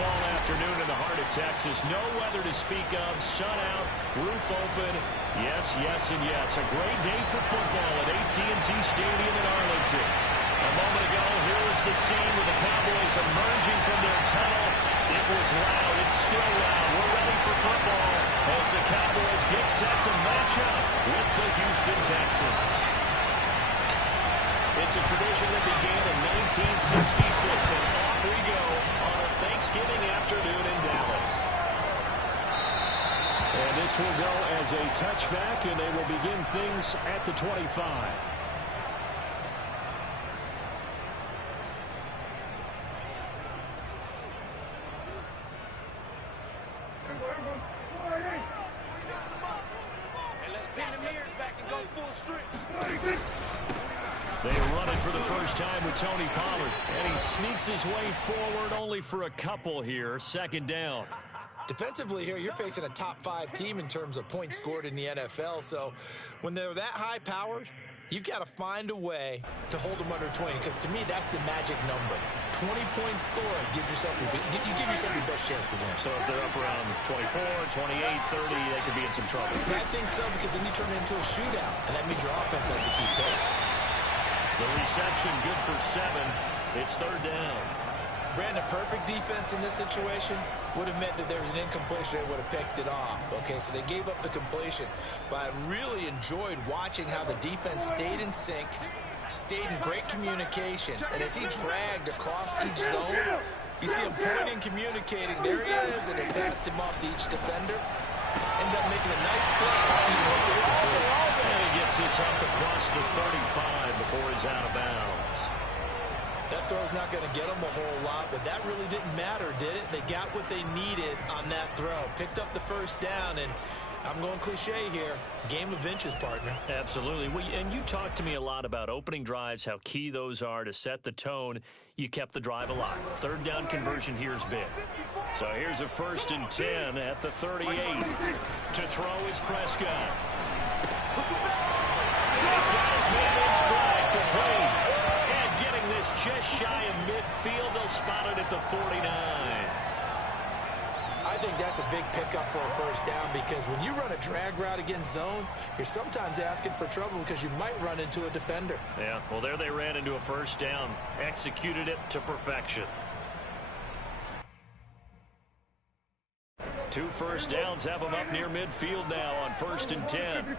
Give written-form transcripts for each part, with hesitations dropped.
fall afternoon in the heart of Texas. No weather to speak of. Sun out, roof open. Yes, yes, and yes. A great day for football at AT&T Stadium in Arlington. A moment ago, here was the scene with the Cowboys emerging from their tunnel. It was loud. It's still loud. We're ready for football as the Cowboys get set to match up with the Houston Texans. It's a tradition that began in 1966, and off we go on a Thanksgiving afternoon in Dallas. And this will go as a touchback, and they will begin things at the 25. They run it for the first time with Tony Pollard, and he sneaks his way forward only for a couple here. Second down. Defensively here, you're facing a top-5 team in terms of points scored in the NFL, so when they're that high-powered, you've got to find a way to hold them under 20, because to me, that's the magic number. 20-point score gives yourself you give yourself your best chance to win. So if they're up around 24, 28, 30, they could be in some trouble. I think so, because then you turn it into a shootout, and that means your offense has to keep pace. The reception good for 7. It's third down. Brandon, perfect defense in this situation would have meant that there was an incompletion. They would have picked it off. Okay, so they gave up the completion. But I really enjoyed watching how the defense stayed in sync, stayed in great communication. And as he dragged across each zone, you see him pointing, communicating. There he is, and they passed him off to each defender. Ended up making a nice play, even though it was complete. And he gets this up across the 35 before he's out of bounds. That throw's not going to get them a whole lot, but that really didn't matter, did it? They got what they needed on that throw. Picked up the first down, and I'm going cliche here. Game of inches, partner. Absolutely. Well, and you talked to me a lot about opening drives, how key those are to set the tone. You kept the drive alive. Third down conversion here is big. So here's a 1st and 10 at the 38. To throw is Prescott. He's got his man in stride, complete. And getting this just shy of midfield, they'll spot it at the 49. I think that's a big pickup for a first down, because when you run a drag route against zone, you're sometimes asking for trouble because you might run into a defender. Yeah, well, there they ran into a first down. Executed it to perfection. 2 first downs have them up near midfield now on 1st and 10.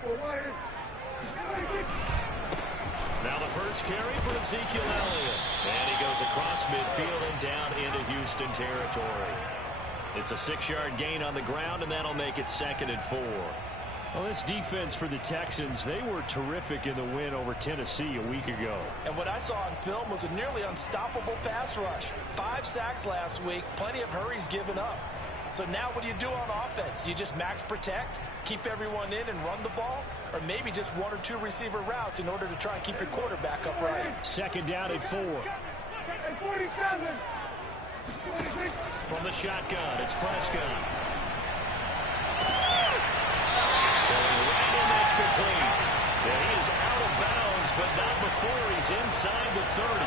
Now the first carry for Ezekiel Elliott. And he goes across midfield and down into Houston territory. It's a 6-yard gain on the ground, and that'll make it 2nd and 4. Well, this defense for the Texans, they were terrific in the win over Tennessee a week ago. And what I saw on film was a nearly unstoppable pass rush. 5 sacks last week, plenty of hurries given up. So now what do you do on offense? You just max protect, keep everyone in and run the ball, or maybe just 1 or 2 receiver routes in order to try and keep your quarterback upright. 2nd down at 4. From the shotgun, it's Prescott. Throwing right in, that's complete. And he is out of bounds, but not before he's inside the 30.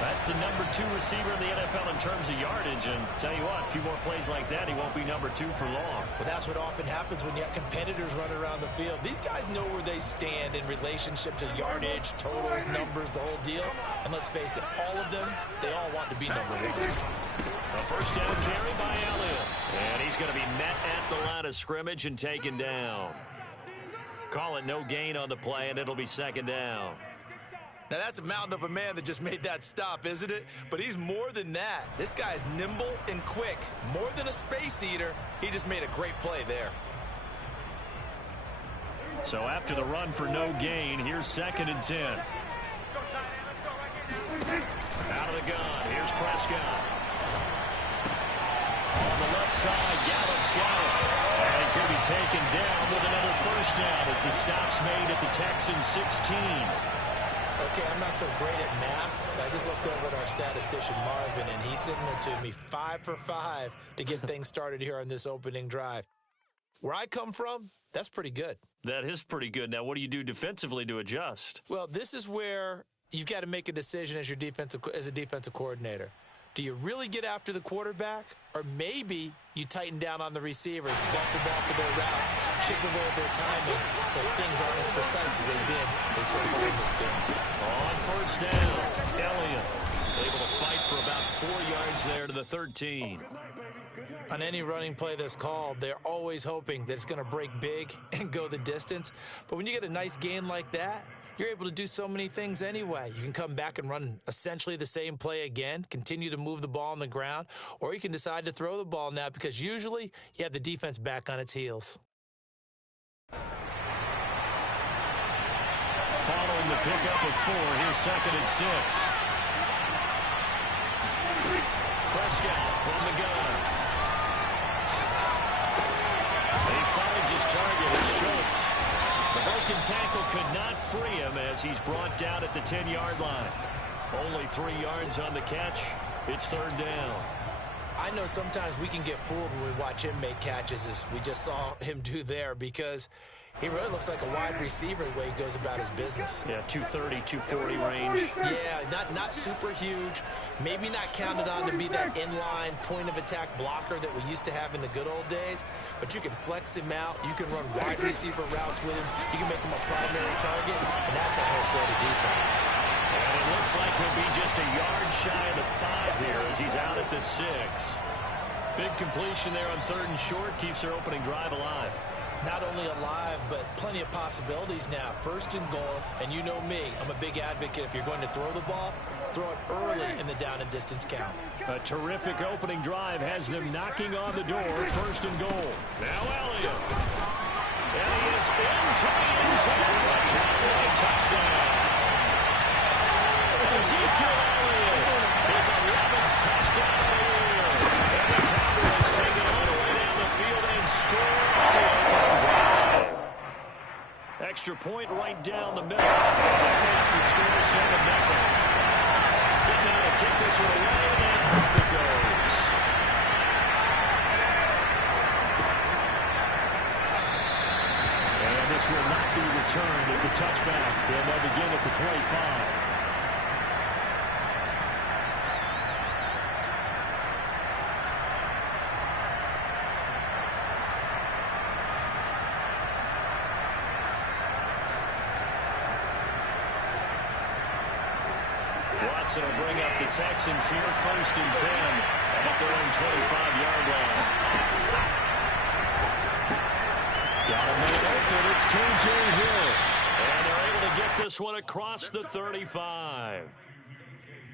That's the number 2 receiver in the NFL in terms of yardage. And tell you what, a few more plays like that, he won't be number 2 for long. Well, that's what often happens when you have competitors running around the field. These guys know where they stand in relationship to yardage, totals, numbers, the whole deal. And let's face it, all of them, they all want to be number 1. A first down carry by Elliott. And he's going to be met at the line of scrimmage and taken down. Call it no gain on the play, and it'll be 2nd down. Now, that's a mountain of a man that just made that stop, isn't it? But he's more than that. This guy's nimble and quick. More than a space eater, he just made a great play there. So after the run for no gain, here's 2nd and 10. Out of the gun, here's Prescott. On the left side, Gallup's got it. And he's going to be taken down with another first down as the stop's made at the Texans 16. Okay, I'm not so great at math, but I just looked over at our statistician, Marvin, and he signaled to me 5 for 5 to get things started here on this opening drive. Where I come from, that's pretty good. That is pretty good. Now, what do you do defensively to adjust? Well, this is where you've got to make a decision as a defensive coordinator. Do you really get after the quarterback? Or maybe you tighten down on the receivers, bump the ball for their routes, chip away at their timing, so things aren't as precise as they've been so far in this game. On first down, Elliott able to fight for about 4 yards there to the 13. On any running play that's called, they're always hoping that it's going to break big and go the distance. But when you get a nice gain like that, you're able to do so many things anyway. You can come back and run essentially the same play again, continue to move the ball on the ground, or you can decide to throw the ball now because usually you have the defense back on its heels. Following the pickup of 4, here's 2nd and 6. Prescott from the gun. He finds his target. It's Schultz. The broken tackle could not free him as he's brought down at the 10-yard line. Only 3 yards on the catch. It's 3rd down. I know sometimes we can get fooled when we watch him make catches, as we just saw him do there, because he really looks like a wide receiver the way he goes about his business. Yeah, 230, 240 range. Yeah, not super huge. Maybe not counted on to be that inline point-of-attack blocker that we used to have in the good old days. But you can flex him out. You can run wide receiver routes with him. You can make him a primary target, and that's a hell short of defense. And it looks like he'll be just a yard shy of the 5 here as he's out at the 6. Big completion there on 3rd and short. Keeps their opening drive alive. Not only alive, but plenty of possibilities now. 1st and goal, and you know me, I'm a big advocate. If you're going to throw the ball, throw it early in the down and distance count. A terrific opening drive has them knocking on the door. 1st and goal. Now Elliott. And he is into the end zone for a Cowboy touchdown. Ezekiel Elliott, his 11th touchdown of the year. And the Cowboys take it all the way down the field and score. Extra point right down the middle. That makes the score 7-0. Sitting out to kick this one away, and off it goes. And this will not be returned. It's a touchback, and they'll begin at the 25. Watson will bring up the Texans here, 1st and 10 at their own 25-yard line. Got a man open. It's K.J. Hill. And they're able to get this one across the 35.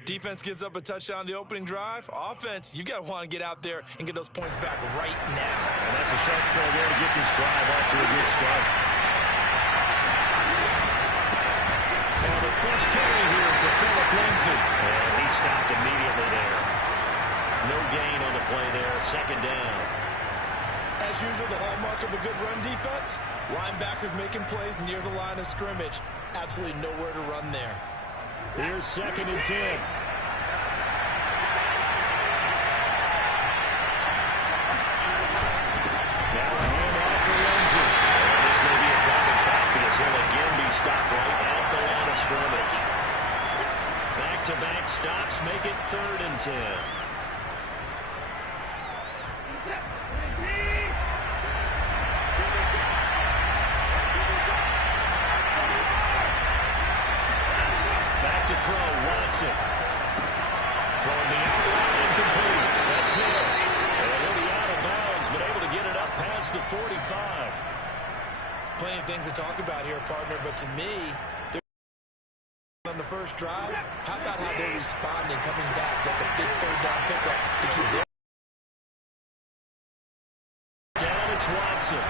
Defense gives up a touchdown on the opening drive. Offense, you got to want to get out there and get those points back right now. And that's a sharp throw there to get this drive off to a good start. And the first carry here for Phillip Lindsay. And he stopped immediately there. No gain on the play there. 2nd down. As usual, the hallmark of a good run defense, linebackers making plays near the line of scrimmage. Absolutely nowhere to run there. Here's 2nd and 10. Now a handoff for Lindsay. And this may be a carbon copy as he'll again be stopped right at the line of scrimmage. Back-to-back stops make it 3rd and 10. To throw, Watson. Throwing the outline incomplete. That's Hill. And he'll be out of bounds, but able to get it up past the 45. Plenty of things to talk about here, partner, but to me, they're on the first drive. How about how they're responding, coming back? That's a big 3rd down pickup to keep their... Down it's Watson.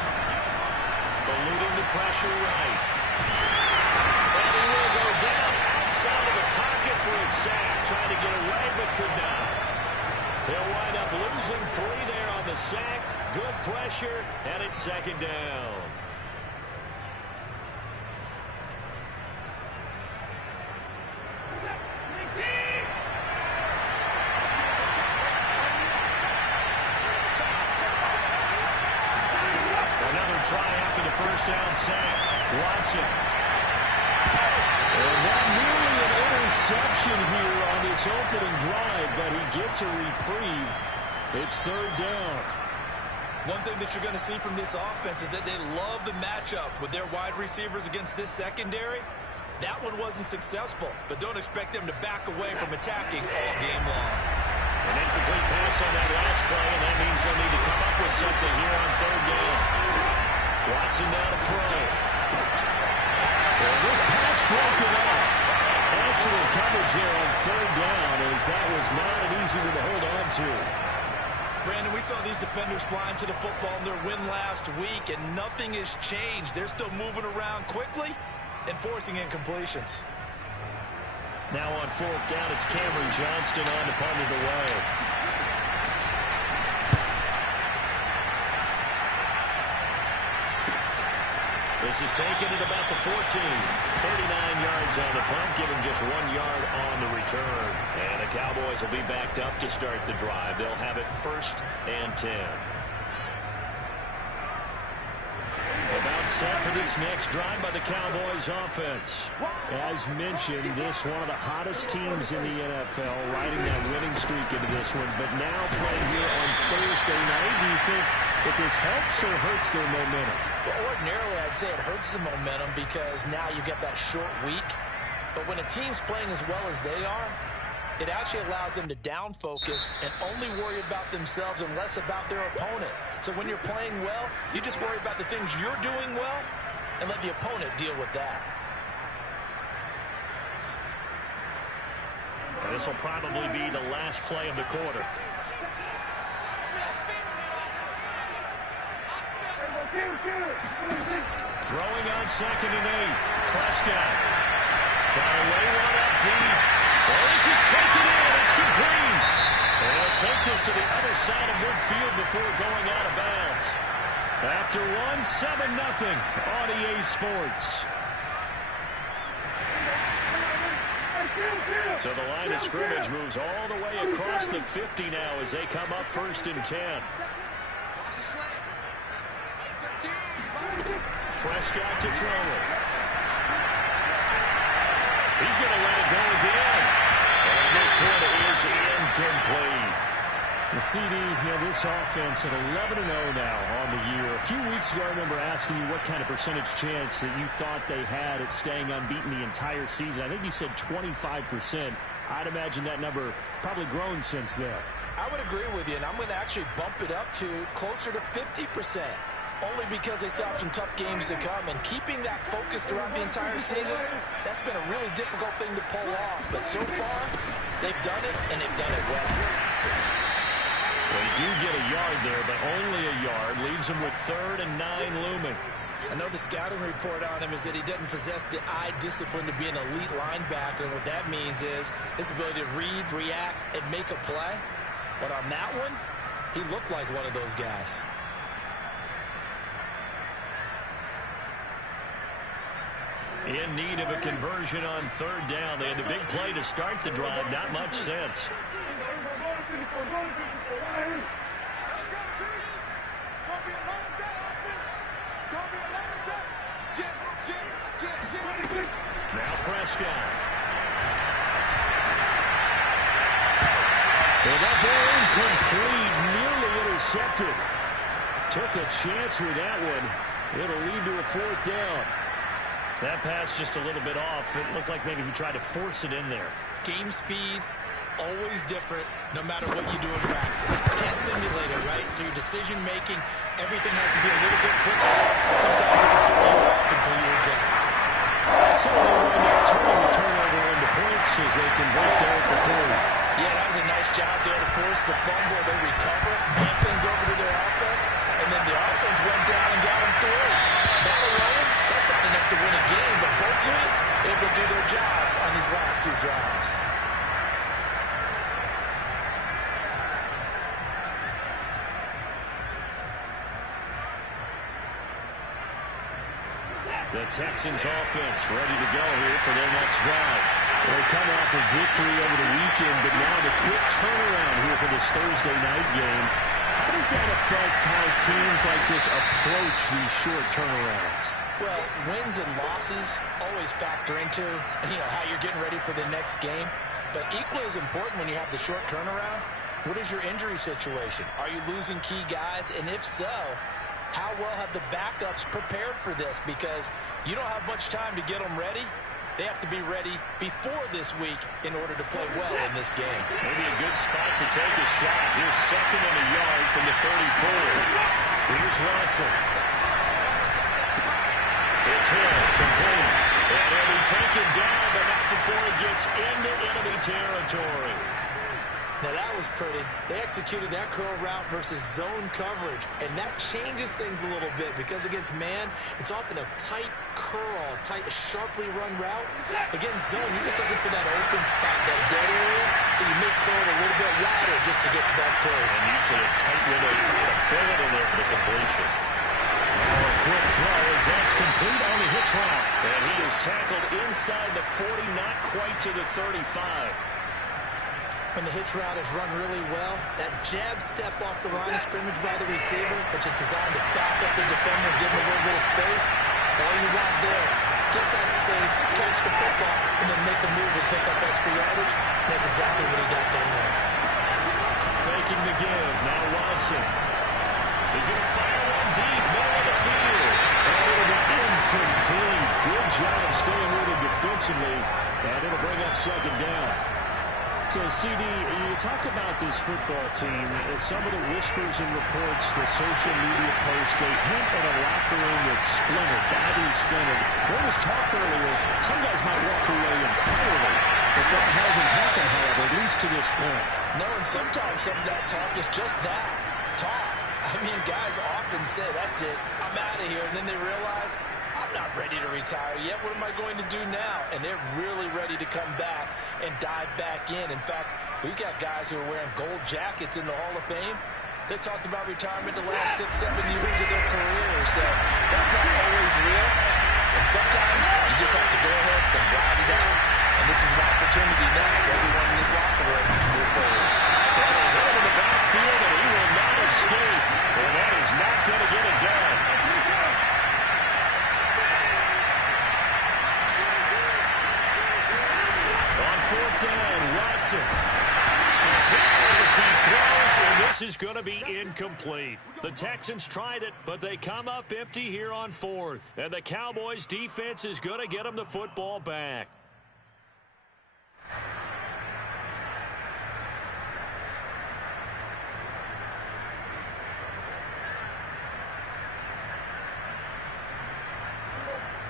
Eluding the pressure right. And he will go down outside of the pocket for a sack. Trying to get away, but could not. They'll wind up losing 3 there on the sack. Good pressure, and it's 2nd down. Another try after the first down sack. Watson. And that nearly an interception. interception here on this opening drive, but he gets a reprieve. It's third down. One thing that you're going to see from this offense is that they love the matchup with their wide receivers against this secondary. That one wasn't successful, but don't expect them to back away from attacking all game long. An incomplete pass on that last play, and that means they'll need to come up with something here on third down. Watson now to throw. Well, this pass broken up. Excellent coverage there on third down, as that was not an easy one to hold on to. Brandon, we saw these defenders flying to the football in their win last week, and nothing has changed. They're still moving around quickly and forcing incompletions. Now on fourth down, it's Cameron Johnston on to punt it away. This is taken at about the 14. 39 yards on the punt, give him just 1 yard on the return. And the Cowboys will be backed up to start the drive. They'll have it 1st and 10. About set for this next drive by the Cowboys offense. As mentioned, this one of the hottest teams in the NFL, riding that winning streak into this one. But now playing here on Thursday night, do you think that this helps or hurts their momentum? Well, ordinarily, I'd say it hurts the momentum because now you get that short week. But when a team's playing as well as they are, it actually allows them to down focus and only worry about themselves and less about their opponent. So when you're playing well, you just worry about the things you're doing well and let the opponent deal with that. And this will probably be the last play of the quarter. Throwing on 2nd and 8. Prescott trying to lay one up deep. Well, this is taken in. It's complete. And he'll take this to the other side of midfield before going out of bounds. After one, 7-0 on EA Sports. So the line of scrimmage moves all the way across the 50 now as they come up 1st and 10. Prescott to throw it. He's going to let it go again. And this one is incomplete. The CD, this offense at 11-0 now on the year. A few weeks ago, I remember asking you what kind of percentage chance that you thought they had at staying unbeaten the entire season. I think you said 25%. I'd imagine that number probably grown since then. I would agree with you, and I'm going to actually bump it up to closer to 50%. Only because they still have some tough games to come, and keeping that focus throughout the entire season, that's been a really difficult thing to pull off. But so far, they've done it, and they've done it well. They do get a yard there, but only a yard. Leaves him with 3rd and 9 looming. I know the scouting report on him is that he doesn't possess the eye discipline to be an elite linebacker, and what that means is his ability to read, react, and make a play. But on that one, he looked like one of those guys. In need of a conversion on 3rd down. They had the big play to start the drive. Not much sense. Now Prescott. Well, that ball incomplete, nearly intercepted. Took a chance with that one. It'll lead to a 4th down. That pass just a little bit off. It looked like maybe he tried to force it in there. Game speed, always different, no matter what you do in practice. You can't simulate it, right? So your decision-making, everything has to be a little bit quicker. Sometimes it can throw you off until you adjust. So they wind up turning the turnover into points as they convert there for 3. Yeah, that was a nice job there to force the fumble. They recover, hand things over to their offense, and then the offense went down and got them 3. That alone, that's not enough to win a game, but both units able to do their jobs on these last 2 drives. The Texans offense ready to go here for their next drive. They come off a victory over the weekend, but now the quick turnaround here for this Thursday night game. How does that affect how teams like this approach these short turnarounds? Well, wins and losses always factor into, how you're getting ready for the next game. But equally as important when you have the short turnaround, what is your injury situation? Are you losing key guys? And if so, how well have the backups prepared for this? Because you don't have much time to get them ready. They have to be ready before this week in order to play well in this game. Maybe a good spot to take a shot. Here's second and a yard from the 34. Here's Watson. It's Hill, complete. And he'll be taken down, but not before he gets into enemy territory. Now that was pretty. They executed that curl route versus zone coverage, and that changes things a little bit because against man, it's often a tight curl, a tight, sharply run route. Against zone, you're just looking for that open spot, that dead area, so you make curl a little bit wider just to get to that place. And usually a tight window to fill it in there for the completion. Now a quick throw as that's complete on the hitch route. And he is tackled inside the 40, not quite to the 35. When the hitch route is run really well, that jab step off the line of scrimmage by the receiver, which is designed to back up the defender and give him a little bit of space, all you want there, get that space, catch the football, and then make a move and pick up extra yardage. And that's exactly what he got done there. Faking the give. Now Watson. He's going to fire one deep, middle of the field. And it'll be incomplete. Good job staying with it defensively. And it'll bring up second down. So, CD, you talk about this football team, some of the whispers and reports, the social media posts, they hint at a locker room that's splintered, badly splintered. There was talk earlier, some guys might walk away entirely, but that hasn't happened, however, at least to this point. No, and sometimes some of that talk is just that, talk. I mean, guys often say, that's it, I'm out of here, and then they realize, I'm not ready to retire yet. What am I going to do now? And they're really ready to come back and dive back in. In fact, we've got guys who are wearing gold jackets in the Hall of Fame. They talked about retirement the last 6-7 years of their career. So that's not always real. And sometimes you just have to go ahead and ride it out. And this is an opportunity now for everyone in this locker room to move forward. Well, they hit him in the backfield, and he will not escape. And that is not going to get it done. Fourth down, Watson. As he throws, and this is going to be incomplete. The Texans tried it, but they come up empty here on fourth. And the Cowboys defense is going to get them the football back.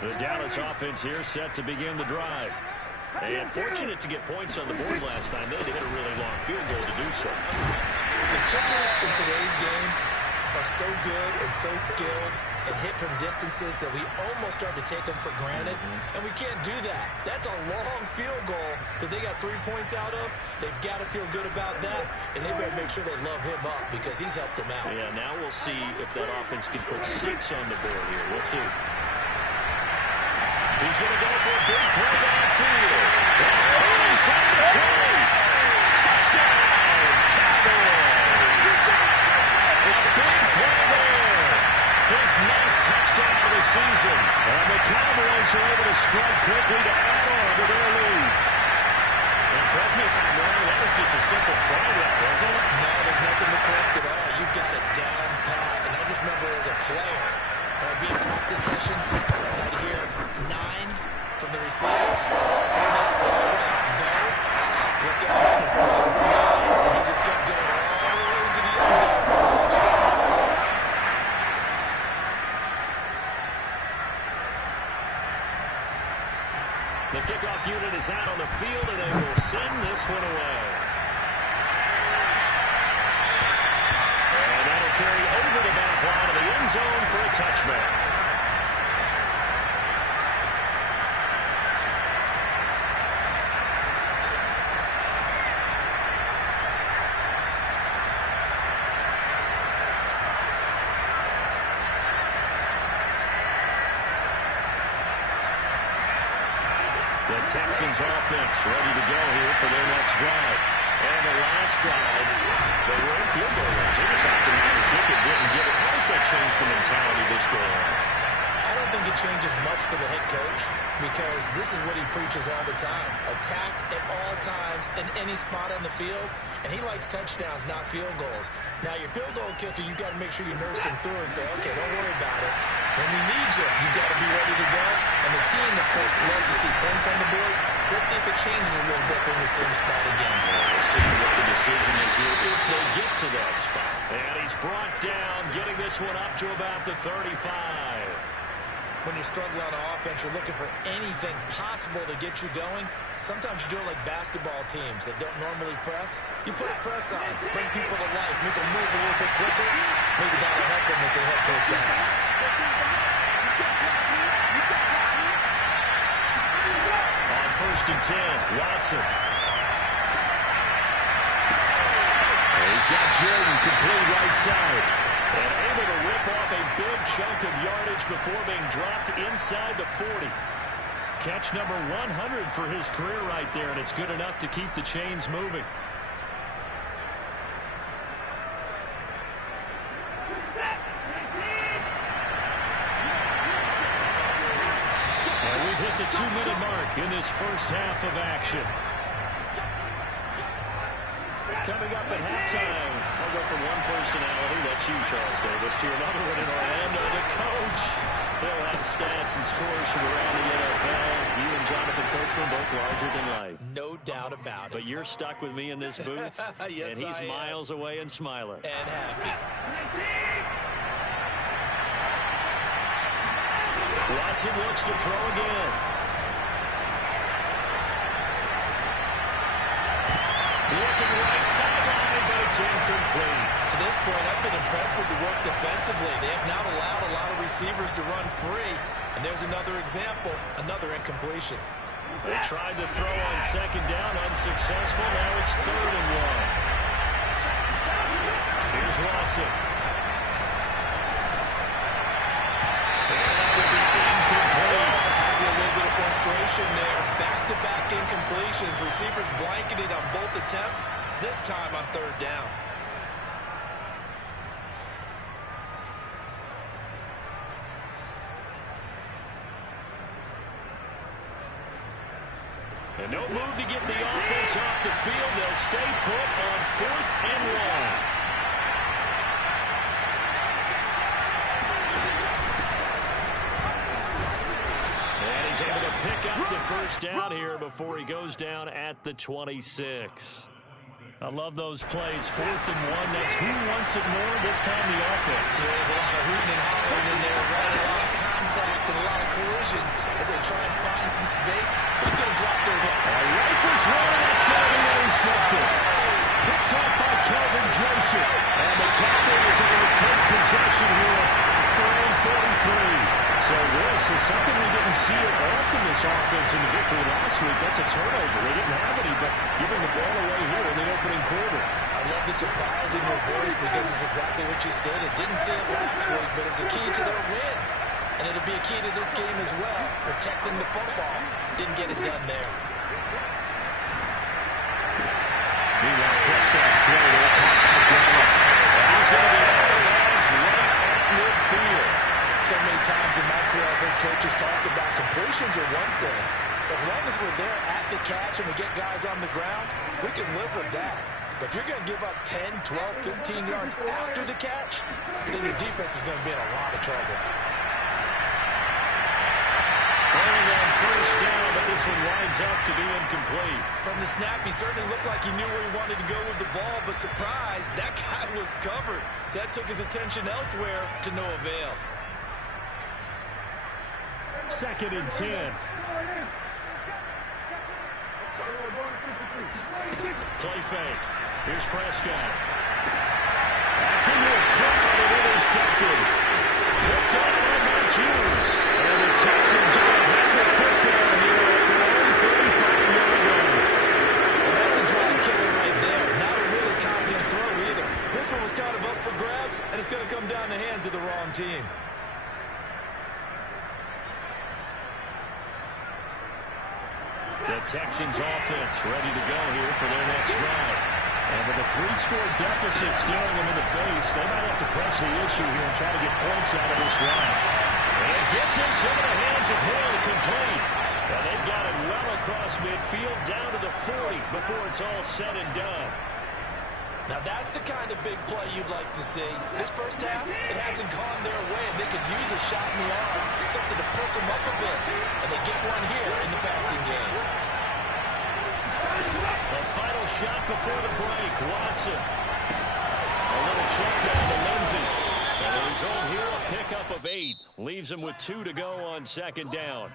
The Dallas offense here set to begin the drive. And fortunate to get points on the board last time. They had to hit a really long field goal to do so. The kickers in today's game are so good and so skilled and hit from distances that we almost start to take them for granted. And we can't do that. That's a long field goal that they got 3 points out of. They've got to feel good about that. And they better make sure they love him up because he's helped them out. Yeah, now we'll see if that offense can put 6 on the board here. We'll see. He's going to go for a big play downfield. That's caught inside the 20. Touchdown, Cowboys. A big play there. His 9th touchdown of the season. And the Cowboys are able to strike quickly to add on to their lead. And correct me if I'm wrong, that was just a simple fly route, wasn't it? No, there's nothing to correct at all. You've got it down pat. And I just remember as a player, when I'd be in practice sessions, and I'd hear 9 from the receivers. And that fly route, go, look out, here's the 9, and he just kept going all the way into the end zone for the touchdown. The kickoff unit is out on the field, and they will send this one away. And that'll carry over the back line of the end zone for a touchback. The Texans offense ready to go here for their next drive. And the last drive, they were in field goal range. They just opted not to kick it, didn't get it. How does that change the mentality this go on? I don't think it changes much for the head coach because this is what he preaches all the time. Attack at all times in any spot on the field, and he likes touchdowns, not field goals. Now, your field goal kicker, you got to make sure you nurse him through and say, okay, don't worry about it. When we need you, you got to be ready to go. And the team, of course, loves to see points on the board. So let's see if it changes a little bit in the same spot again. We'll see what the decision is here if they get to that spot. And he's brought down, getting this one up to about the 35. When you're struggling on offense, you're looking for anything possible to get you going. Sometimes you do it like basketball teams that don't normally press. You put a press on, bring people to life, make them move a little bit quicker. Maybe that'll help them as they head towards the half. On 1st and 10, Watson. He's got Jordan complete right side. And able to rip off a big chunk of yardage before being dropped inside the 40. Catch number 100 for his career right there, and it's good enough to keep the chains moving. And we've hit the 2-minute mark in this first half of action. Coming up at halftime, I'll go from one personality, that's you, Charles Davis, to another one in Orlando, the coach. He'll have stats and scores from around the NFL. You and Jonathan Coachman both larger than life. No doubt about it. But you're stuck with me in this booth, yes, and he's miles away and smiling. And happy. Watson looks to throw again. Looking right sideline, but it's incomplete. To this point, I've been impressed with the work defensively. They have not allowed a lot of receivers to run free. And there's another example, another incompletion. They tried to throw on 2nd down, unsuccessful. Now it's 3rd and 1. Here's Watson. Frustration there. Back-to-back incompletions. Receivers blanketed on both attempts, this time on 3rd down. And no move to get the offense off the field. They'll stay put on 4th and 1. Able to pick up the 1st down here before he goes down at the 26. I love those plays. 4th and 1. That's who wants it more. This time the offense. There's a lot of hooting and hollering in there, right? A lot of contact and a lot of collisions as they try and find some space. Who's going to drop their hip? Rifles one. That's going to be intercepted. Picked up by Kelvin Joseph. And the Cowboys are going to take possession here at their own 43. So this is something we didn't see it often this offense in the victory last week. That's a turnover. They didn't have any, but giving the ball away here in the opening quarter. I love the surprise in your voice because it's exactly what you stated. Didn't see it last week, but it was a key to their win. And it'll be a key to this game as well, protecting the football. Didn't get it done there. Meanwhile, Prescott's throw will come back. He's going to be out of bounds right at midfield. So many times in my career, I've heard coaches talk about completions are one thing. As long as we're there at the catch and we get guys on the ground, we can live with that. But if you're going to give up 10, 12, 15 yards after the catch, then your defense is going to be in a lot of trouble. Throwing on 1st down, but this one winds up to be incomplete. From the snap, he certainly looked like he knew where he wanted to go with the ball, but surprise, that guy was covered. So that took his attention elsewhere to no avail. 2nd and 10. Play fake. Here's Prescott. That's into a crowd and intercepted. Picked up by Mark Hughes. And the Texans are ahead of football here at their own 35-yard line. Well, that's a drive killer right there. Not a really confident throw either. This one was kind of up for grabs, and it's going to come down the hands of the wrong team. The Texans offense ready to go here for their next drive. And with a 3-score deficit staring them in the face, they might have to press the issue here and try to get points out of this drive. And get this into the hands of Hill, complete. And they've got it well across midfield, down to the 40 before it's all said and done. Now, that's the kind of big play you'd like to see. This first half, it hasn't gone their way, and they could use a shot in the arm, something to perk them up a bit. And they get one here in the passing game. The final shot before the break, Watson. A little check down to Lindsey. And the result here, a pickup of 8. Leaves them with 2 to go on second down.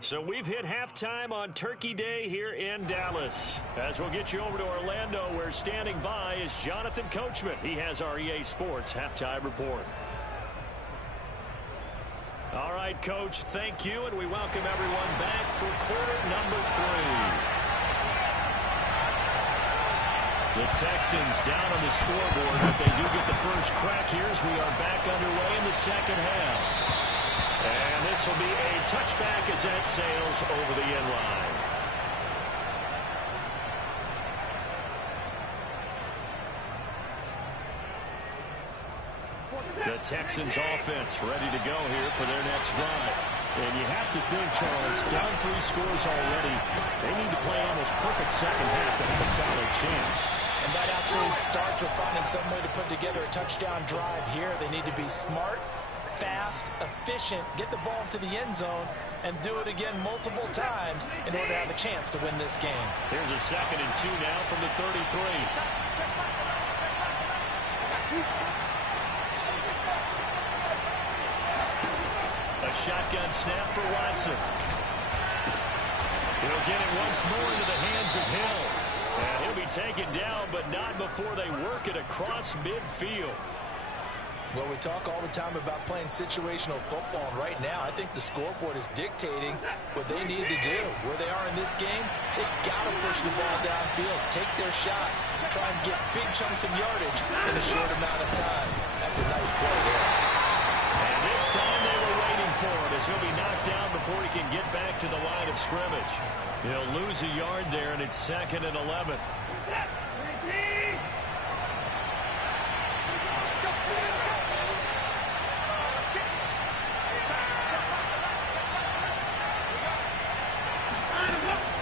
So we've hit halftime on Turkey Day here in Dallas. As we'll get you over to Orlando, where standing by is Jonathan Coachman. He has our EA Sports halftime report. All right, Coach, thank you, and we welcome everyone back for quarter number 3. The Texans down on the scoreboard, but they do get the first crack here as we are back underway in the second half. And this will be a touchback as that sails over the end line. The Texans offense ready to go here for their next drive. And you have to think, Charles, down 3 scores already. They need to play almost perfect second half to have a solid chance. And that absolutely starts with finding some way to put together a touchdown drive here. They need to be smart, fast, efficient, get the ball to the end zone, and do it again multiple times in order to have a chance to win this game. Here's a 2nd and 2 now from the 33. A shotgun snap for Watson. He'll get it once more into the hands of Hill. And he'll be taken down, but not before they work it across midfield. Well, we talk all the time about playing situational football, and right now I think the scoreboard is dictating what they need to do. Where they are in this game, they've got to push the ball downfield, take their shots, try and get big chunks of yardage in a short amount of time. That's a nice play there. And this time they were waiting for it as he'll be knocked down before he can get back to the line of scrimmage. He'll lose a yard there, and it's 2nd and 11.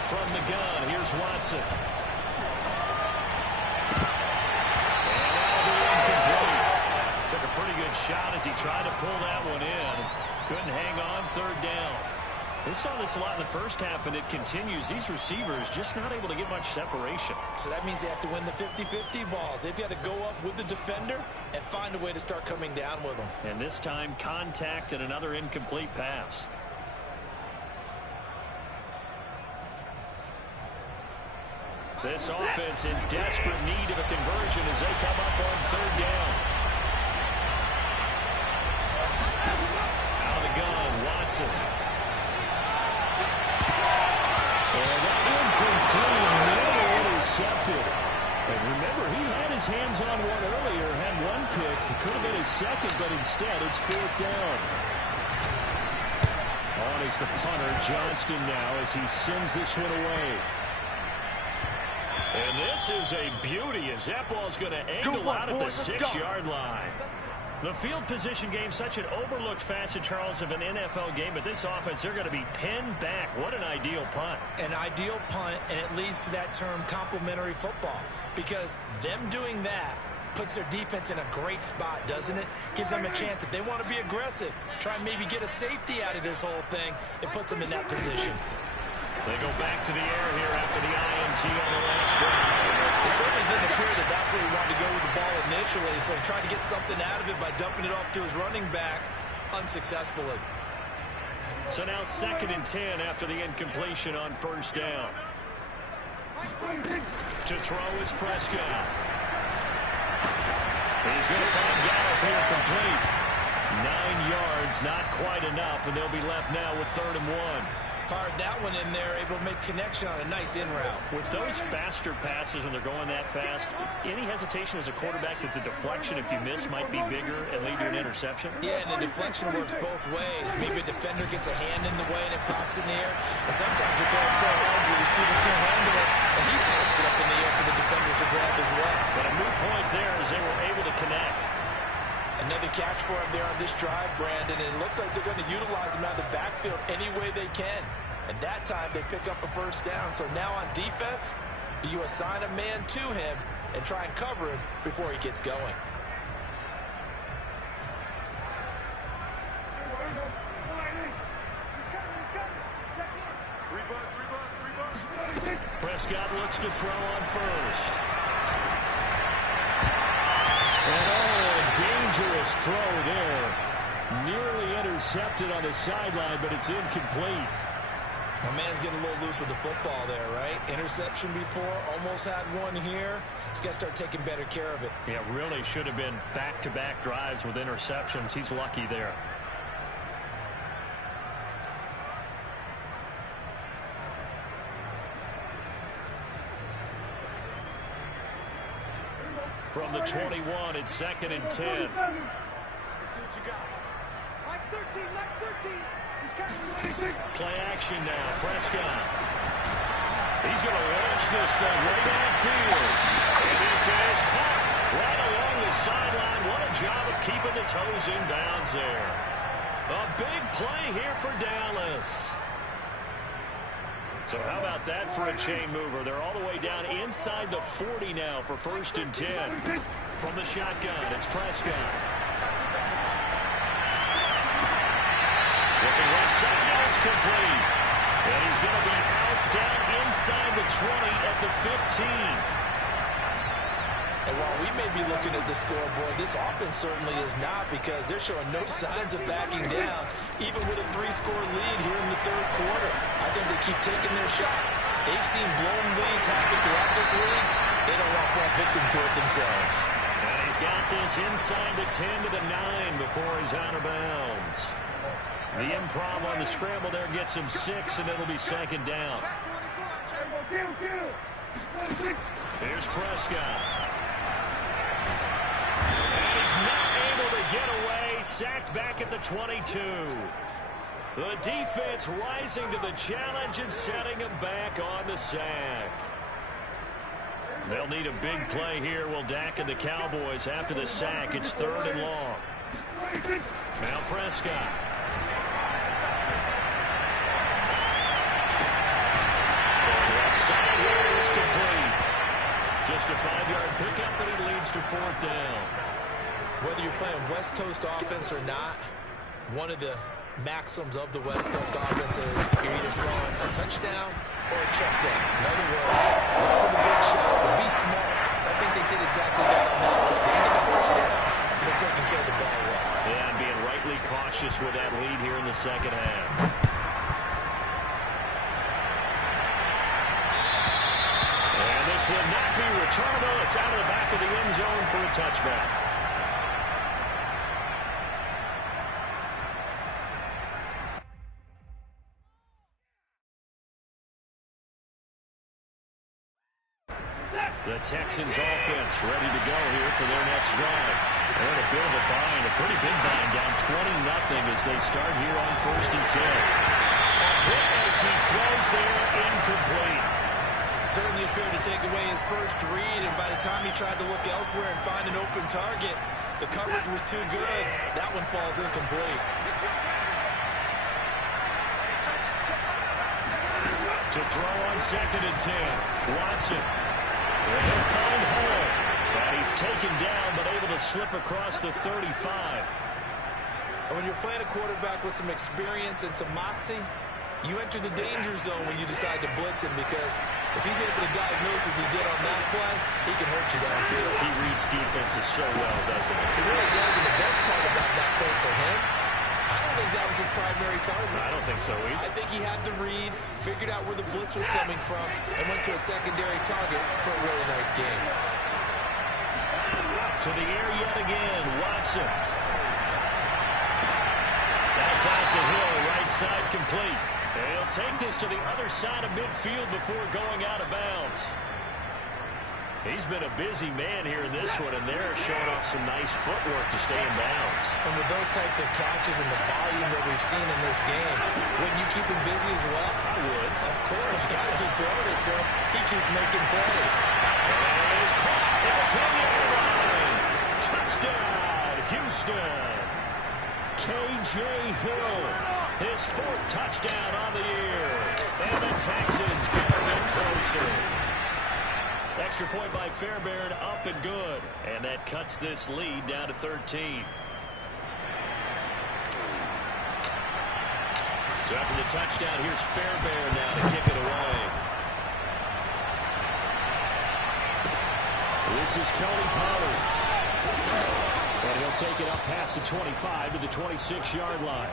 From the gun, here's Watson. And that'll be incomplete. Took a pretty good shot as he tried to pull that one in. Couldn't hang on, 3rd down. We saw this a lot in the first half, and it continues. These receivers just not able to get much separation. So that means they have to win the 50-50 balls. They've got to go up with the defender and find a way to start coming down with them. And this time, contact and another incomplete pass. This offense in desperate need of a conversion as they come up on 3rd down. Out of the gun, Watson. And that incomplete, never intercepted. And remember, he had his hands on one earlier, had one pick. It could have been his 2nd, but instead it's 4th down. On is the punter, Johnston now, as he sends this one away. And this is a beauty as that ball's going to angle out at the 6-yard line. The field position game, such an overlooked facet, Charles, of an NFL game, but this offense, they're going to be pinned back. What an ideal punt. An ideal punt, and it leads to that term complementary football, because them doing that puts their defense in a great spot, doesn't it? Gives them a chance. If they want to be aggressive, try and maybe get a safety out of this whole thing, it puts them in that position. They go back to the air here after the INT on the last drive. It certainly does appear that that's where he wanted to go with the ball initially, so he tried to get something out of it by dumping it off to his running back unsuccessfully. So now 2nd and 10 after the incompletion on 1st down. To throw is Prescott. He's going to find Gallup here complete. 9 yards, not quite enough, and they'll be left now with 3rd and 1. Fired that one in there, able to make connection on a nice in route. With those faster passes when they're going that fast, any hesitation as a quarterback that the deflection, if you miss, might be bigger and lead to an interception? Yeah, and the deflection works both ways. Maybe a defender gets a hand in the way and it pops in the air. And sometimes you're throwing so hard your receiver can't handle it, and he pops it up in the air for the defenders to grab as well. But a moot point there as they were able to connect. Another catch for him there on this drive, Brandon, and it looks like they're going to utilize him out of the backfield any way they can. And that time they pick up a first down. So now on defense, do you assign a man to him and try and cover him before he gets going? Prescott looks to throw on first. And a dangerous throw there. Nearly intercepted on the sideline, but it's incomplete. My man's getting a little loose with the football there, right? Interception before, almost had one here. He's got to start taking better care of it. Yeah, really should have been back-to-back drives with interceptions. He's lucky there. From the 21, it's 2nd and 10. Let's see what you got. Mike 13, Mike 13. He's coming. Play action now. Prescott. He's going to launch this thing way downfield. And this is caught right along the sideline. What a job of keeping the toes in bounds there. A big play here for Dallas. So how about that for a chain mover? They're all the way down inside the 40 now for 1st and 10. From the shotgun, it's Prescott. Looking left side, now it's complete. And he's going to be out down inside the 20 at the 15. And while we may be looking at the scoreboard, this offense certainly is not, because they're showing no signs of backing down, even with a 3-score lead here in the 3rd quarter. I think they keep taking their shots. They've seen blown leads happen throughout this league. They don't want to fall victim to it themselves. And he's got this inside the 10 to the 9 before he's out of bounds. The improv on the scramble there gets him 6, and it'll be 2nd down. Here's Prescott. He's not able to get away. Sacked back at the 22. The defense rising to the challenge and setting him back on the sack. They'll need a big play here. Will Dak and the Cowboys after the sack. It's 3rd and long. Now Prescott. Left side here, it's complete. Just a 5-yard pickup, but it leads to 4th down. Whether you're playing West Coast offense or not, one of the maxims of the West Coast offense is you're either throwing a touchdown or a check down. In other words, look for the big shot, but be smart. I think they did exactly that on that play. They didn't get the first down, but they're taking care of the ball well. Yeah, and being rightly cautious with that lead here in the 2nd half. And this will not be returnable. It's out of the back of the end zone for a touchback. The Texans offense ready to go here for their next drive. They're in a bit of a bind, a pretty big bind, down 20-0 as they start here on 1st and 10. A hit as he throws there, incomplete. Certainly appeared to take away his first read, and by the time he tried to look elsewhere and find an open target, the coverage was too good. That one falls incomplete. To throw on 2nd and 10, Watson. And he'll find Hall. And he's taken down, but able to slip across the 35. And when you're playing a quarterback with some experience and some moxie, you enter the danger zone when you decide to blitz him, because if he's able to diagnose as he did on that play, he can hurt you downfield. He reads defenses so well, doesn't he? He really does, and the best part about that play for him, I don't think that was his primary target. I don't think so either. I think he had the read, figured out where the blitz was coming from, and went to a secondary target for a really nice game. To the air yet again, Watson. That's out to Hill, right side complete. And he'll take this to the other side of midfield before going out of bounds. He's been a busy man here in this one, and they're showing off some nice footwork to stay in bounds. And with those types of catches and the volume that we've seen in this game, wouldn't you keep him busy as well? I would. Of course. You got to keep throwing it to him. He keeps making plays. And he's caught at the 10-yard line. Touchdown, Houston. K.J. Hill, his 4th touchdown on the year. And the Texans get a bit closer. Extra point by Fairbairn, up and good. And that cuts this lead down to 13. So after the touchdown, here's Fairbairn now to kick it away. This is Tony Pollard. And he'll take it up past the 25 to the 26-yard line.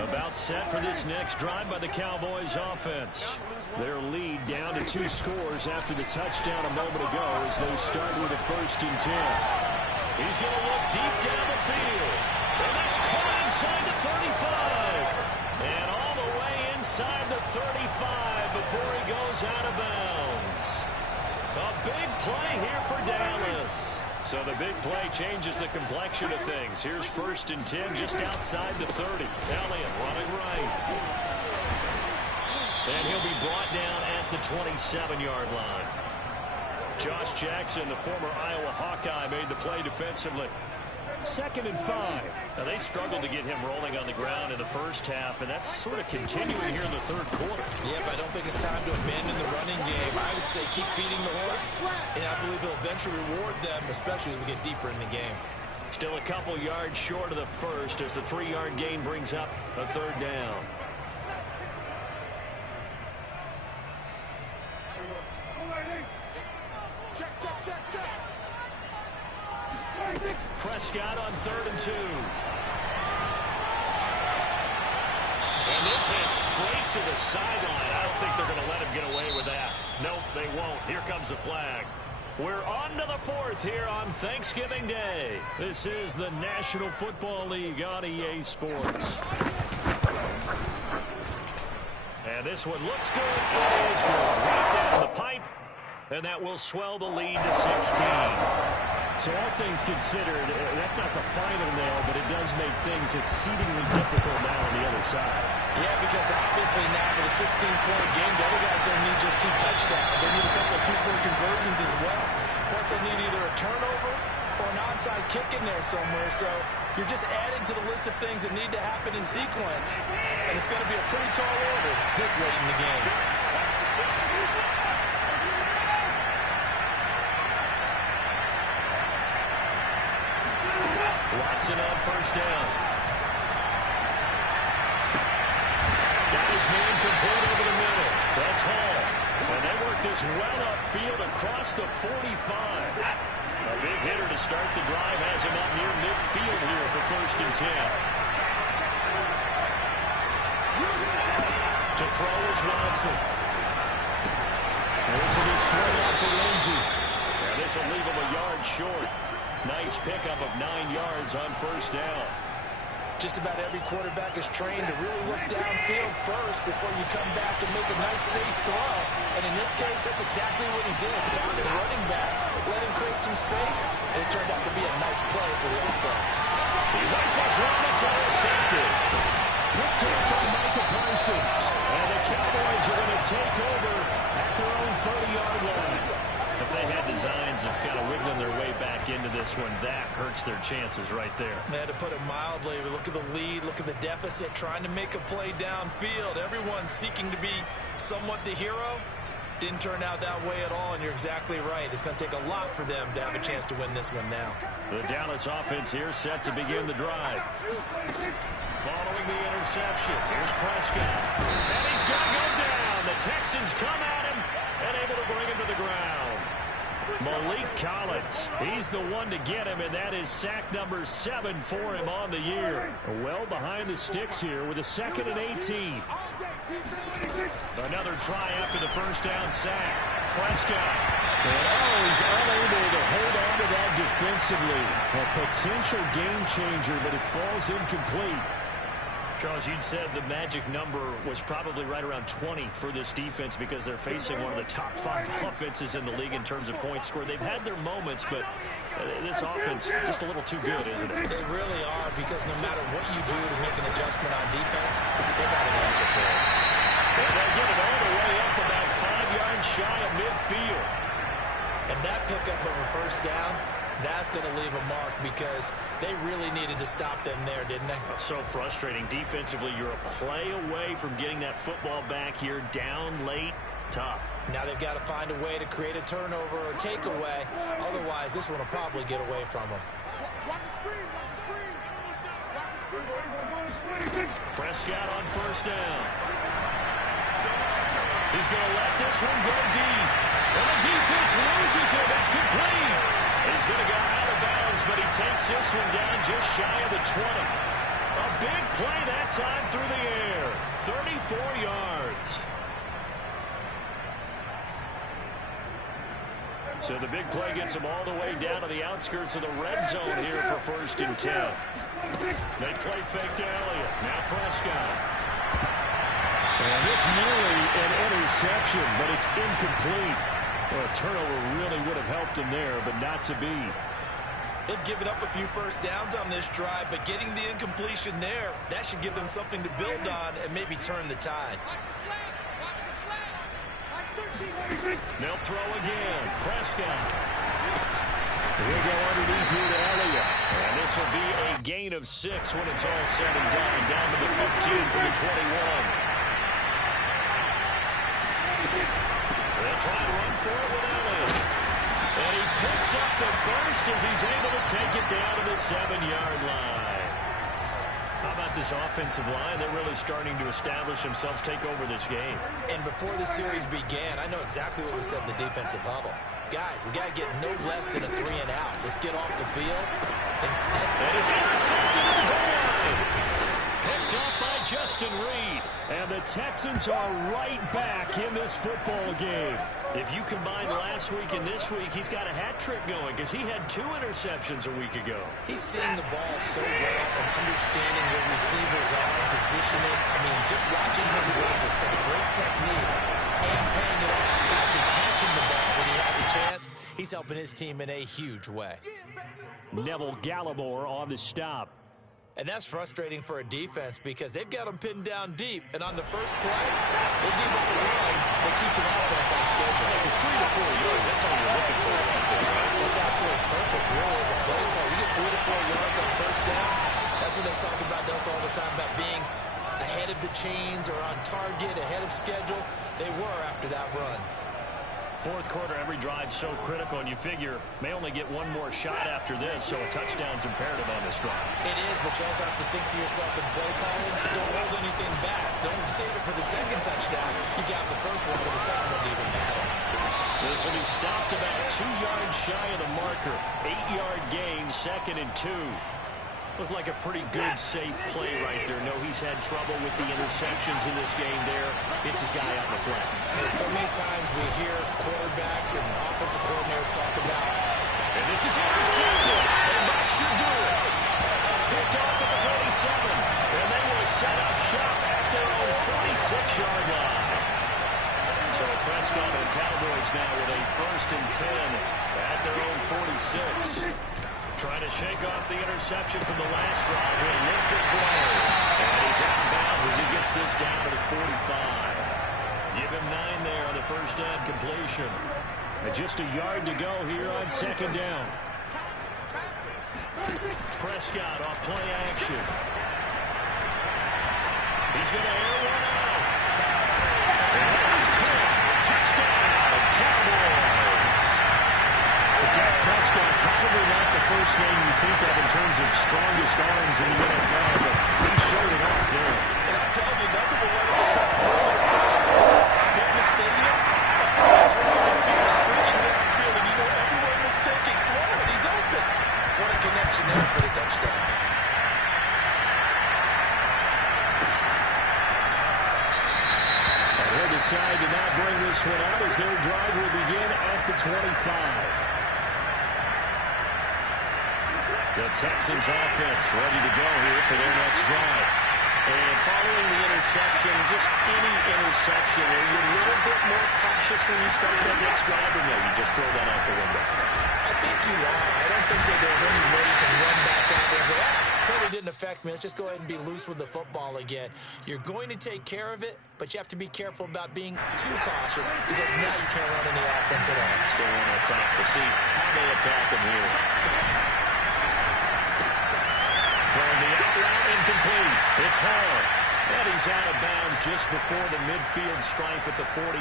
About set for this next drive by the Cowboys offense. Their lead down to 2 scores after the touchdown a moment ago as they start with a 1st and 10. He's going to look deep down the field. And that's caught inside the 35. And all the way inside the 35 before he goes out of bounds. A big play here for Dallas. So the big play changes the complexion of things. Here's 1st and 10 just outside the 30. Elliott running right. And he'll be brought down at the 27-yard line. Josh Jackson, the former Iowa Hawkeye, made the play defensively. 2nd and 5. Now, they struggled to get him rolling on the ground in the first half, and that's sort of continuing here in the 3rd quarter. Yeah, but I don't think it's time to abandon the running game. I would say keep feeding the horse, and I believe he'll eventually reward them, especially as we get deeper in the game. Still a couple yards short of the first as the 3-yard gain brings up a 3rd down. Check. Prescott on 3rd and 2. And this hits straight to the sideline. I don't think they're going to let him get away with that. Nope, they won't. Here comes the flag. We're on to the 4th here on Thanksgiving Day. This is the National Football League on EA Sports. And this one looks good. It is good. Right down the pipe. And that will swell the lead to 16. So all things considered, that's not the final nail, but it does make things exceedingly difficult now on the other side. Yeah, because obviously now with a 16-point game, the other guys don't need just 2 touchdowns. They need a couple of 2-point conversions as well. Plus, they need either a turnover or an onside kick in there somewhere. So you're just adding to the list of things that need to happen in sequence. And it's going to be a pretty tall order this late in the game. Watson on 1st down. Got his man complete over the middle. That's Hall. And they work this well upfield across the 45. A big hitter to start the drive has him up near midfield here for 1st and 10. To throw is Watson. This will be swung out for Lindsey. And this will leave him a yard short. Nice pickup of 9 yards on 1st down. Just about every quarterback is trained to really look downfield first before you come back and make a nice, safe throw. And in this case, that's exactly what he did. Found his running back, let him create some space, and it turned out to be a nice play for the offense. He rifles one, it's intercepted. Picked up by Michael Parsons. And the Cowboys are going to take over at their own 30-yard line. If they had designs of kind of wiggling their way back into this one, that hurts their chances right there. Yeah, to put it mildly, look at the lead, look at the deficit, trying to make a play downfield. Everyone seeking to be somewhat the hero. Didn't turn out that way at all, and you're exactly right. It's going to take a lot for them to have a chance to win this one now. The Dallas offense here set to begin the drive. Following the interception, here's Prescott. And he's going to go down. The Texans come at him and able to bring him to the ground. Malik Collins, he's the one to get him, and that is sack number 7 for him on the year. Well behind the sticks here with a 2nd and 18. Another try after the 1st down sack. Prescott. Oh, he's unable to hold on to that defensively. A potential game changer, but it falls incomplete. Charles, you'd said the magic number was probably right around 20 for this defense because they're facing one of the top 5 offenses in the league in terms of points scored. They've had their moments, but this offense just a little too good, isn't it? They really are, because no matter what you do to make an adjustment on defense, they got an answer for it. And they get it all the way up about 5 yards shy of midfield. And that pickup of a first down, that's going to leave a mark because they really needed to stop them there, didn't they? So frustrating. Defensively, you're a play away from getting that football back here. Down late, tough. Now they've got to find a way to create a turnover or takeaway. Otherwise, this one will probably get away from them. Watch the screen, watch the screen. Watch the screen. Prescott on first down. He's going to let this one go deep. And the defense loses him. It's complete. He's going to go out of bounds, but he takes this one down just shy of the 20. A big play that time through the air. 34 yards. So the big play gets him all the way down to the outskirts of the red zone here for 1st and 10. They play fake to Elliott. Now Prescott. And this nearly an interception, but it's incomplete. Well, a turnover really would have helped him there, but not to be. They've given up a few first downs on this drive, but getting the incompletion there, that should give them something to build on and maybe turn the tide. They'll throw again. Prescott. He'll go underneath here to Elliott. And this will be a gain of 6 when it's all said and done. Down to the 15 from the 21. They'll try to run for it with Elliott. And he picks up the first as he's able to take it down to the 7-yard line. How about this offensive line? They're really starting to establish themselves, take over this game. And before the series began, I know exactly what we said in the defensive huddle. Guys, we got to get no less than a 3 and out. Let's get off the field. Instead, and it's intercepted at the goal line. Picked off by Justin Reed. And the Texans are right back in this football game. If you combine last week and this week, he's got a hat trick going because he had 2 interceptions a week ago. He's seeing the ball so well and understanding where receivers are, positioning. I mean, just watching him work with such great technique and paying it off, actually catching the ball when he has a chance, he's helping his team in a huge way. Neville Gallimore on the stop. And that's frustrating for a defense because they've got them pinned down deep. And on the first play, they give up the run that keeps an offense on schedule. It's 3 to 4 yards. That's all you're looking for right there. That's absolutely perfect, really, as a play call. You get 3 to 4 yards on first down. That's what they talk about us all the time, about being ahead of the chains or on target, ahead of schedule. They were after that run. Fourth quarter, every drive so critical, and you figure may only get one more shot after this, so a touchdown's imperative on this drive. It is, but you also have to think to yourself in play calling, don't hold anything back. Don't save it for the second touchdown. You got the first one, but the second one didn't even matter. This will be stopped about 2 yards shy of the marker. 8-yard gain, 2nd and 2. Looked like a pretty good, safe play right there. No, he's had trouble with the interceptions in this game there. It's his guy out in the flat. And so many times we hear quarterbacks and offensive coordinators talk about, and this is intercepted. And that should do it. Picked off at the 47. And they will set up shop at their own 46-yard line. So Prescott and the Cowboys now with a 1st and 10 at their own 46. Trying to shake off the interception from the last drive. He'll lift it throw. And he's out of bounds as he gets this down to the 45. Give him 9 there on the first down completion. And just a yard to go here on 2nd down. Prescott off play action. He's going to air one out. And that is caught. Touchdown, Cowboys. Dak Prescott, probably not the first name you think of in terms of strongest arms in the NFL, but he showed it off there. And I'm telling you, nothing will let him here in the stadium. Every receiver streaking down the field, and you know everyone was thinking, throw it, he's open. What a connection there for the touchdown. And he'll decide to not bring this one out as their drive will begin at the 25. The Texans offense ready to go here for their next drive. And following the interception, just any interception, are you a little bit more cautious when you start that next drive, or no, you just throw that out the window? I think you are. I don't think that there's any way you can run back out there and go, totally didn't affect me. Let's just go ahead and be loose with the football again. You're going to take care of it, but you have to be careful about being too cautious because now you can't run any offense at all. Still want to attack. We'll see how they attack him here. Throwing the out route incomplete. It's Hall. And he's out of bounds just before the midfield stripe at the 49.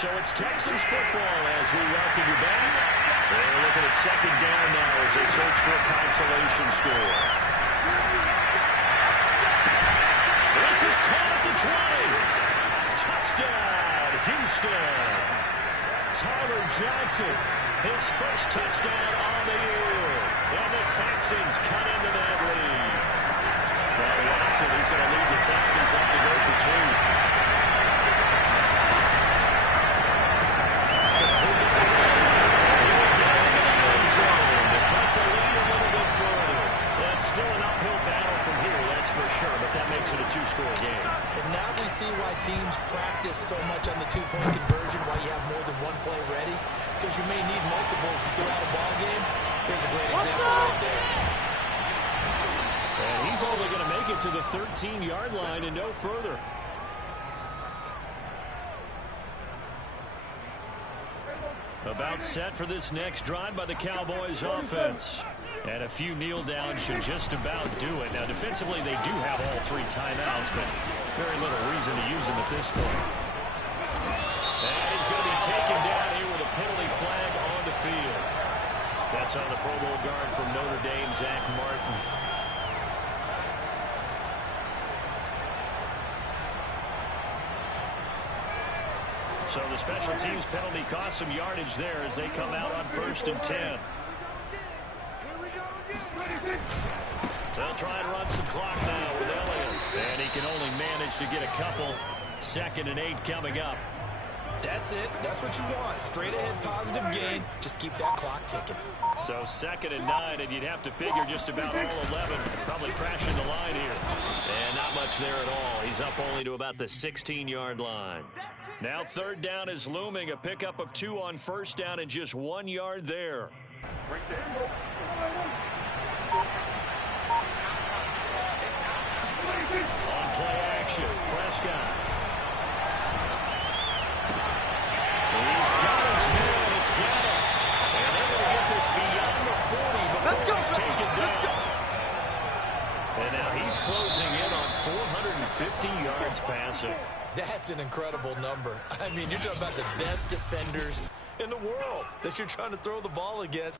So it's Texans football as we welcome you back. They're looking at second down now as they search for a consolation score. This is caught at the 20. Touchdown, Houston. Tyler Johnson, his first touchdown on the year. And the Texans cut into that lead. Well, Watson, he's going to lead the Texans up to go for 2. Still an uphill battle from here, that's for sure, but that makes it a 2-score game. And now we see why teams practice so much on the 2-point conversion, why you have more than one play ready, because you may need multiples throughout a ball game. Here's a great example right there. And he's only going to make it to the 13-yard line and no further. About set for this next drive by the Cowboys offense. And a few kneel downs should just about do it. Now, defensively, they do have all 3 timeouts, but very little reason to use them at this point. And he's going to be taken down here with a penalty flag on the field. That's on the Pro Bowl guard from Notre Dame, Zach Martin. So the special teams penalty cost some yardage there as they come out on 1st and 10. They'll try and run some clock now with Elliott. And he can only manage to get a couple. 2nd and 8 coming up. That's it. That's what you want. Straight ahead positive gain. Just keep that clock ticking. So 2nd and 9, and you'd have to figure just about all 11 probably crashing the line here. And not much there at all. He's up only to about the 16-yard line. Now 3rd down is looming. A pickup of 2 on 1st down and just 1 yard there. Right there. On play action, Prescott. He's got his man. It's got him. And they're going to get this beyond the 40 before he's taken down. And now he's closing in on 450 yards passing. That's an incredible number. I mean, you're talking about the best defenders in the world that you're trying to throw the ball against.